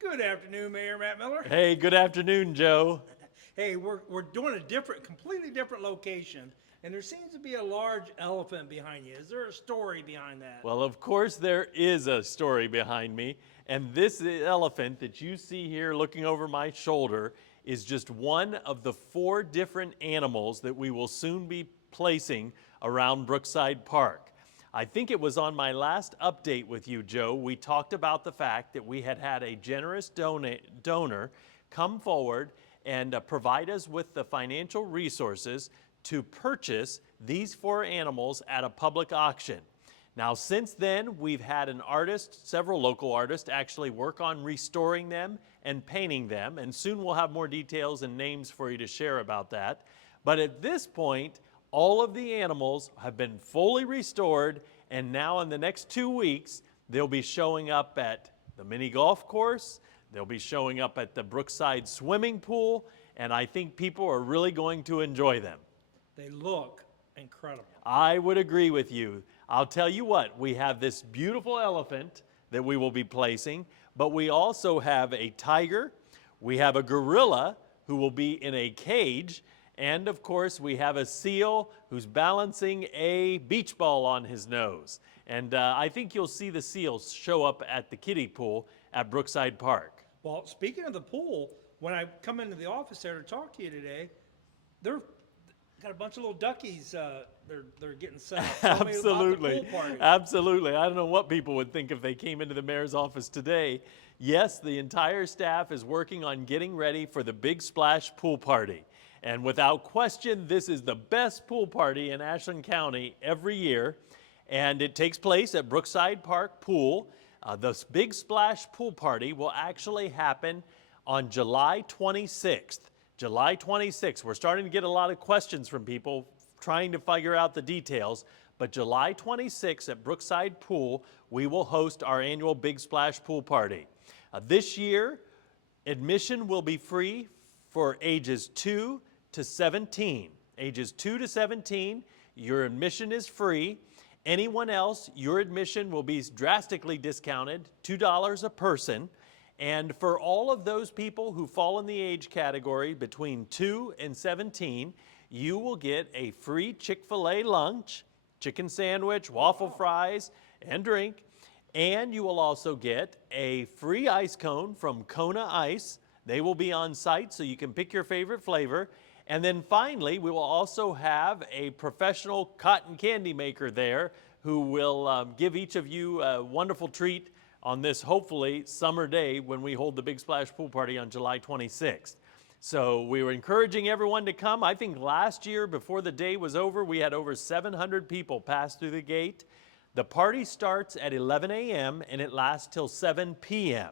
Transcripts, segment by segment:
Good afternoon, Mayor Matt Miller. Hey, good afternoon, Joe. Hey, we're doing a completely different location, and there seems to be a large elephant behind you. Is there a story behind that? Well, of course, there is a story behind me, and this elephant that you see here looking over my shoulder is just one of the 4 different animals that we will soon be placing around Brookside Park. I think it was on my last update with you, Joe, we talked about the fact that we had a generous donor come forward and provide us with the financial resources to purchase these 4 animals at a public auction. Now, since then, we've had an artist, several local artists, actually work on restoring them and painting them, and soon we'll have more details and names for you to share about that. But at this point, all of the animals have been fully restored, and now in the next 2 weeks, they'll be showing up at the mini golf course, they'll be showing up at the Brookside swimming pool, and I think people are really going to enjoy them. They look incredible. I would agree with you. I'll tell you what, we have this beautiful elephant that we will be placing, but we also have a tiger, we have a gorilla who will be in a cage, and of course we have a seal who's balancing a beach ball on his nose. And I think you'll see the seals show up at the kiddie pool at Brookside Park. Well, speaking of the pool, when I come into the office there to talk to you today, they're got a bunch of little duckies. They're getting set up. Tell me about the Absolutely, pool party. absolutely. I don't know what people would think if they came into the mayor's office today. Yes, the entire staff is working on getting ready for the Big Splash pool party. And without question, this is the best pool party in Ashland County every year. And it takes place at Brookside Park Pool. The Big Splash pool party will actually happen on July 26th. July 26th. We're starting to get a lot of questions from people trying to figure out the details. But July 26th at Brookside Pool, we will host our annual Big Splash pool party. This year, admission will be free for ages 2 to 17. Ages 2 to 17, your admission is free. Anyone else, your admission will be drastically discounted, $2 a person. And for all of those people who fall in the age category between 2 and 17, you will get a free Chick-fil-A lunch, chicken sandwich, waffle fries, and drink. And you will also get a free ice cone from Kona Ice. They will be on site so you can pick your favorite flavor. And then finally, we will also have a professional cotton candy maker there who will give each of you a wonderful treat on this hopefully summer day when we hold the Big Splash pool party on July 26th. So we were encouraging everyone to come. I think last year before the day was over, we had over 700 people pass through the gate. The party starts at 11 a.m. and it lasts till 7 p.m.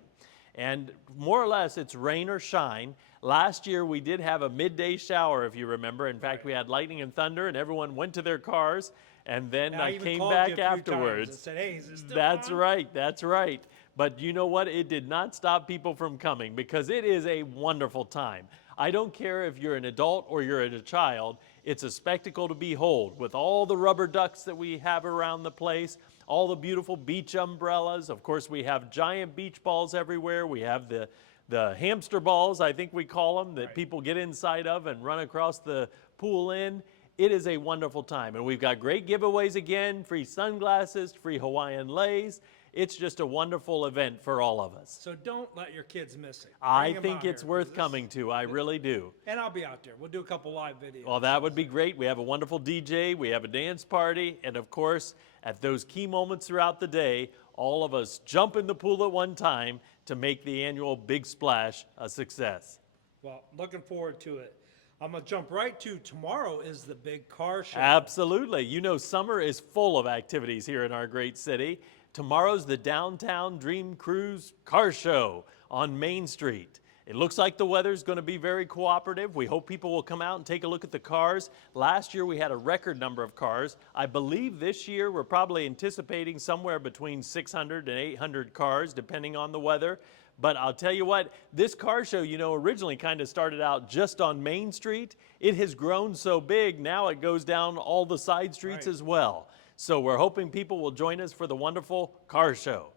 And more or less, it's rain or shine. Last year, we did have a midday shower, if you remember. In fact, we had lightning and thunder, and everyone went to their cars, and then I I even came called you a back few times and afterwards. said, hey, is it still That's on? right, that's right. But you know what? It did not stop people from coming because it is a wonderful time. I don't care if you're an adult or you're a child, it's a spectacle to behold with all the rubber ducks that we have around the place, all the beautiful beach umbrellas. Of course, we have giant beach balls everywhere. We have the hamster balls, I think we call them, that people get inside of and run across the pool in. It is a wonderful time. And we've got great giveaways again, free sunglasses, free Hawaiian leis. It's just a wonderful event for all of us. So don't let your kids miss it. I Bring 'em think out it's here, worth 'cause coming to. I really do. And I'll be out there. We'll do a couple live videos. Well, that would be great. We have a wonderful DJ, we have a dance party, and of course, at those key moments throughout the day, all of us jump in the pool at one time to make the annual Big Splash a success. Well, looking forward to it. I'm going to jump right to tomorrow is the big car show. Absolutely. You know, summer is full of activities here in our great city. Tomorrow's the Downtown Dream Cruise Car Show on Main Street. It looks like the weather's going to be very cooperative. We hope people will come out and take a look at the cars. Last year we had a record number of cars. I believe this year we're probably anticipating somewhere between 600 and 800 cars, depending on the weather. But I'll tell you what, this car show, you know, originally kind of started out just on Main Street. It has grown so big, now it goes down all the side streets as well. So we're hoping people will join us for the wonderful car show.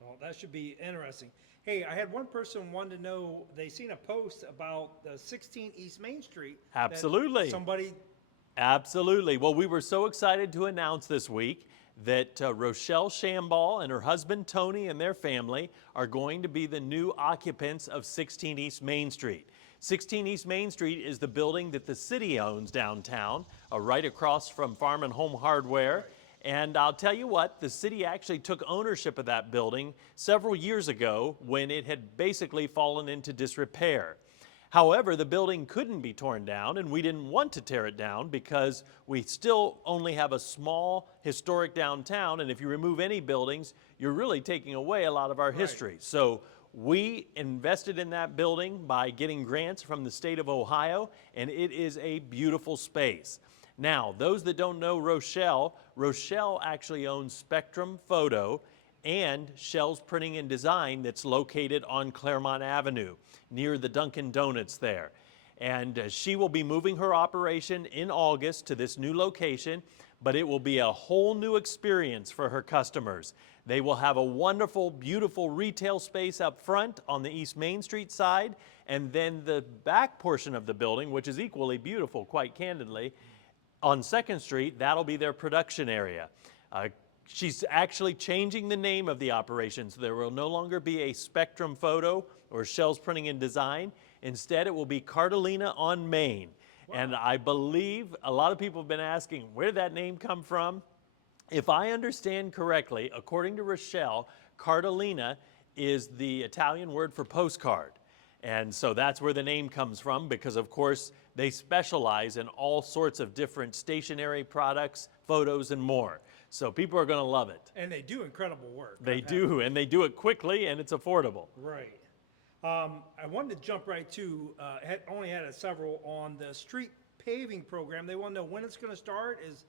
Well, that should be interesting. Hey, I had one person wanted to know, they seen a post about the 16 East Main Street. that Absolutely. Somebody, Absolutely. Well, we were so excited to announce this week that Rochelle Shamball and her husband Tony and their family are going to be the new occupants of 16 East Main Street. 16 East Main Street is the building that the city owns downtown, right across from Farm and Home Hardware. And I'll tell you what, the city actually took ownership of that building several years ago when it had basically fallen into disrepair. However, the building couldn't be torn down, and we didn't want to tear it down because we still only have a small historic downtown, and if you remove any buildings, you're really taking away a lot of our history. So we invested in that building by getting grants from the state of Ohio, and it is a beautiful space. Now, those that don't know Rochelle, Rochelle actually owns Spectrum Photo and Shell's Printing and Design that's located on Claremont Avenue near the Dunkin' Donuts there. And she will be moving her operation in August to this new location, but it will be a whole new experience for her customers. They will have a wonderful, beautiful retail space up front on the East Main Street side, and then the back portion of the building, which is equally beautiful, quite candidly, on 2nd Street, that'll be their production area. She's actually changing the name of the operation, so there will no longer be a Spectrum Photo or Shell's Printing and Design. Instead, it will be Cartolina on Main. Wow. And I believe a lot of people have been asking, where did that name come from? If I understand correctly, according to Rochelle, Cartolina is the Italian word for postcard. And so that's where the name comes from because, of course, they specialize in all sorts of different stationery products, photos, and more. So people are going to love it. and they do incredible work. They do, and they do it quickly, and it's affordable. Right. I wanted to jump right to, only had several on the street paving program. They want to know when it's going to start. Is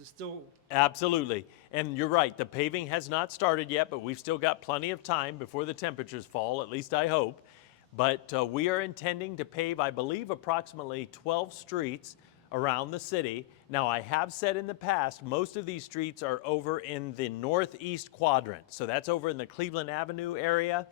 it still? Absolutely. And you're right, the paving has not started yet, but we've still got plenty of time before the temperatures fall, at least I hope. But we are intending to pave, I believe, approximately 12 streets around the city. Now, I have said in the past, most of these streets are over in the northeast quadrant. So that's over in the Cleveland Avenue area.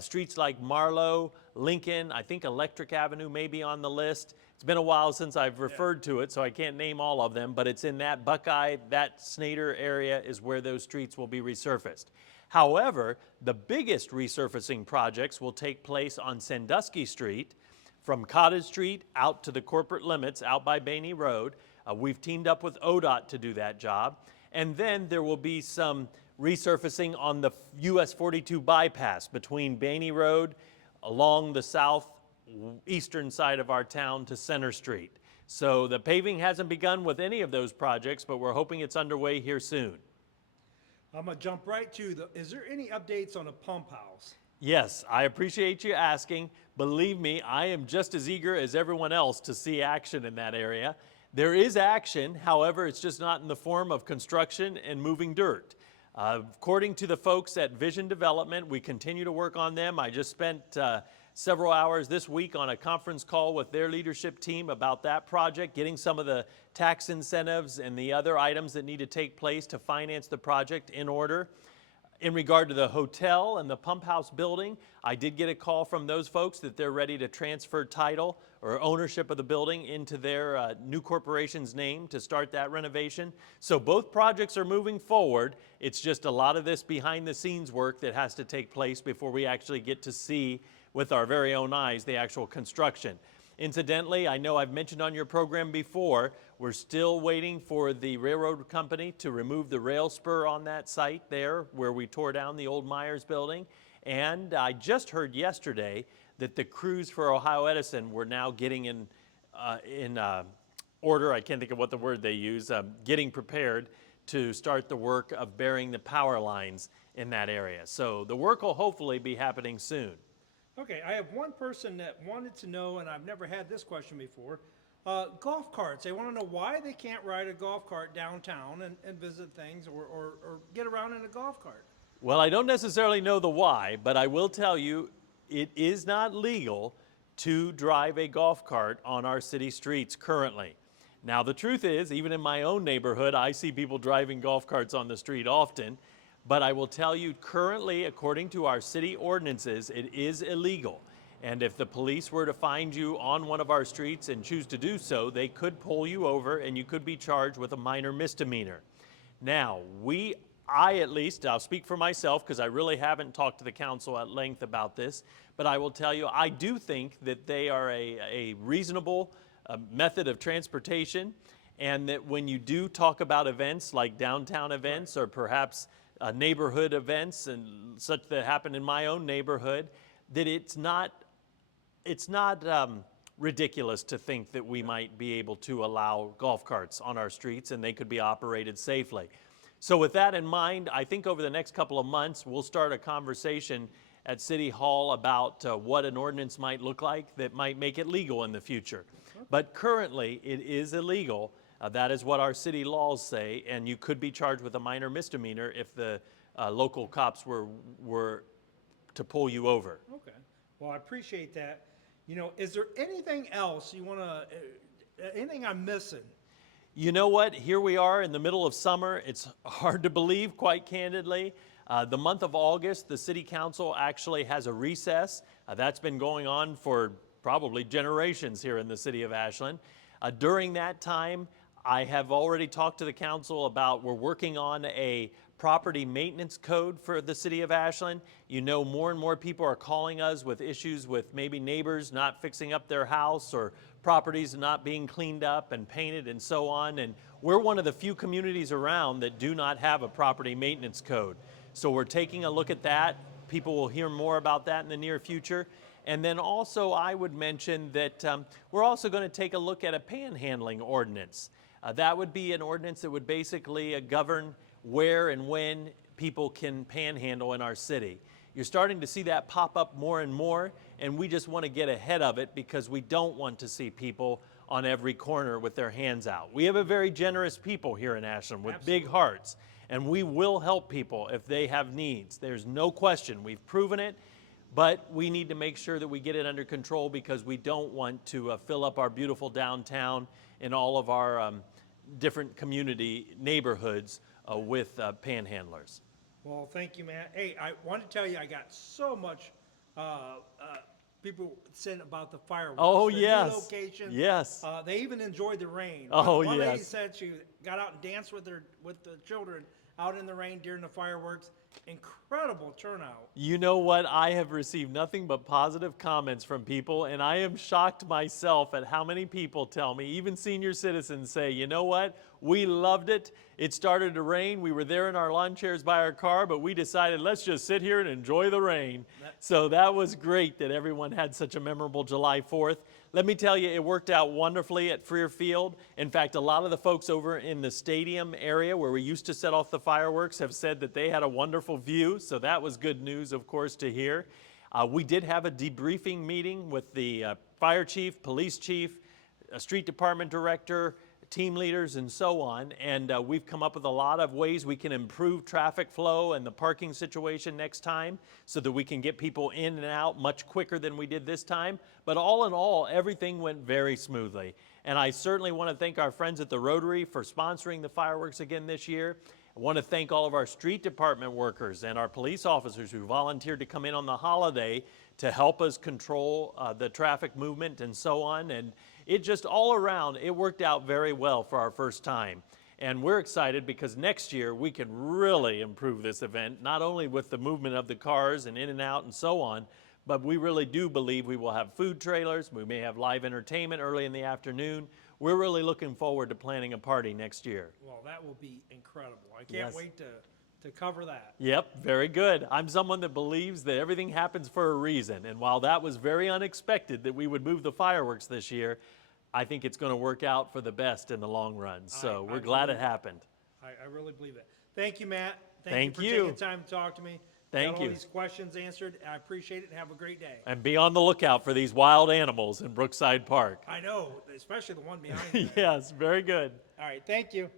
Streets like Marlowe, Lincoln, I think Electric Avenue may be on the list. It's been a while since I've referred to it, so I can't name all of them, but it's in that Buckeye, that Snyder area is where those streets will be resurfaced. However, the biggest resurfacing projects will take place on Sandusky Street, from Cottage Street out to the corporate limits, out by Bainey Road. We've teamed up with ODOT to do that job. And then there will be some resurfacing on the US 42 bypass between Bainey Road along the southeastern side of our town to Center Street. So the paving hasn't begun with any of those projects, but we're hoping it's underway here soon. I'm going to jump right to is there any updates on the pump house? Yes, I appreciate you asking. Believe me, I am just as eager as everyone else to see action in that area. There is action, however, it's just not in the form of construction and moving dirt. According to the folks at Vision Development, we continue to work on them. I just spent several hours this week on a conference call with their leadership team about that project, getting some of the tax incentives and the other items that need to take place to finance the project in order. In regard to the hotel and the pump house building, I did get a call from those folks that they're ready to transfer title or ownership of the building into their new corporation's name to start that renovation. So both projects are moving forward. It's just a lot of this behind the scenes work that has to take place before we actually get to see with our very own eyes the actual construction. Incidentally, I know I've mentioned on your program before, we're still waiting for the railroad company to remove the rail spur on that site there where we tore down the old Myers building. And I just heard yesterday that the crews for Ohio Edison were now getting in order, I can't think of what the word they use, getting prepared to start the work of burying the power lines in that area. So the work will hopefully be happening soon. Okay, I have one person that wanted to know, and I've never had this question before, golf carts. They want to know why they can't ride a golf cart downtown and visit things or get around in a golf cart. Well, I don't necessarily know the why, but I will tell you it is not legal to drive a golf cart on our city streets currently. Now, the truth is, even in my own neighborhood, I see people driving golf carts on the street often, But I will tell you, currently, according to our city ordinances, it is illegal. And if the police were to find you on one of our streets and choose to do so, they could pull you over and you could be charged with a minor misdemeanor. Now, I at least, I'll speak for myself because I really haven't talked to the council at length about this, but I will tell you, I do think that they are a reasonable method of transportation, and that when you do talk about events like downtown events or perhaps neighborhood events and such that happen in my own neighborhood, that it's not ridiculous to think that we might be able to allow golf carts on our streets and they could be operated safely. So with that in mind, I think over the next couple of months, we'll start a conversation at City Hall about what an ordinance might look like that might make it legal in the future. But currently, it is illegal. That is what our city laws say, and you could be charged with a minor misdemeanor if the local cops were to pull you over. Okay. Well, I appreciate that. You know, is there anything else you want to, anything I'm missing? You know what? Here we are in the middle of summer. It's hard to believe, quite candidly. The month of August, the City Council actually has a recess. That's been going on for probably generations here in the city of Ashland. During that time, I have already talked to the council about we're working on a property maintenance code for the city of Ashland. You know, more and more people are calling us with issues with maybe neighbors not fixing up their house or properties not being cleaned up and painted and so on. And we're one of the few communities around that do not have a property maintenance code. So we're taking a look at that. People will hear more about that in the near future. And then also I would mention that we're also going to take a look at a panhandling ordinance. That would be an ordinance that would basically govern where and when people can panhandle in our city. You're starting to see that pop up more and more, and we just want to get ahead of it because we don't want to see people on every corner with their hands out. We have a very generous people here in Ashland with big hearts, and we will help people if they have needs. There's no question. We've proven it, but we need to make sure that we get it under control because we don't want to fill up our beautiful downtown and all of our different community neighborhoods with panhandlers. Well, thank you, Matt. Hey, I want to tell you, I got so much people saying about the fireworks. Oh, the new yes. location. Yes. They even enjoyed the rain. Oh, One lady yes. said she got out and danced with the children out in the rain during the fireworks. Incredible turnout. You know what? I have received nothing but positive comments from people, and I am shocked myself at how many people tell me, even senior citizens say, you know what? We loved it. It started to rain. We were there in our lawn chairs by our car, but we decided let's just sit here and enjoy the rain. So that was great that everyone had such a memorable July 4th. Let me tell you, it worked out wonderfully at Freer Field. In fact, a lot of the folks over in the stadium area where we used to set off the fireworks have said that they had a wonderful view, so that was good news, of course, to hear. We did have a debriefing meeting with the fire chief, police chief, street department director, team leaders, and so on, and we've come up with a lot of ways we can improve traffic flow and the parking situation next time so that we can get people in and out much quicker than we did this time. But all in all, everything went very smoothly. And I certainly want to thank our friends at the Rotary for sponsoring the fireworks again this year. I want to thank all of our street department workers and our police officers who volunteered to come in on the holiday to help us control the traffic movement and so on. And it just all around, it worked out very well for our first time. And we're excited because next year we can really improve this event, not only with the movement of the cars and in and out and so on, but we really do believe we will have food trailers. We may have live entertainment early in the afternoon. We're really looking forward to planning a party next year. Well, that will be incredible. I can't wait to cover that. Yep, very good. I'm someone that believes that everything happens for a reason. And while that was very unexpected that we would move the fireworks this year, I think it's going to work out for the best in the long run. So we're glad it happened. I really believe that. Thank you, Matt. Thank you you. for taking the time to talk to me. Thank Got all you. these questions answered. I appreciate it and have a great day. And be on the lookout for these wild animals in Brookside Park. I know, especially the one behind you. Yes, very good. All right, thank you.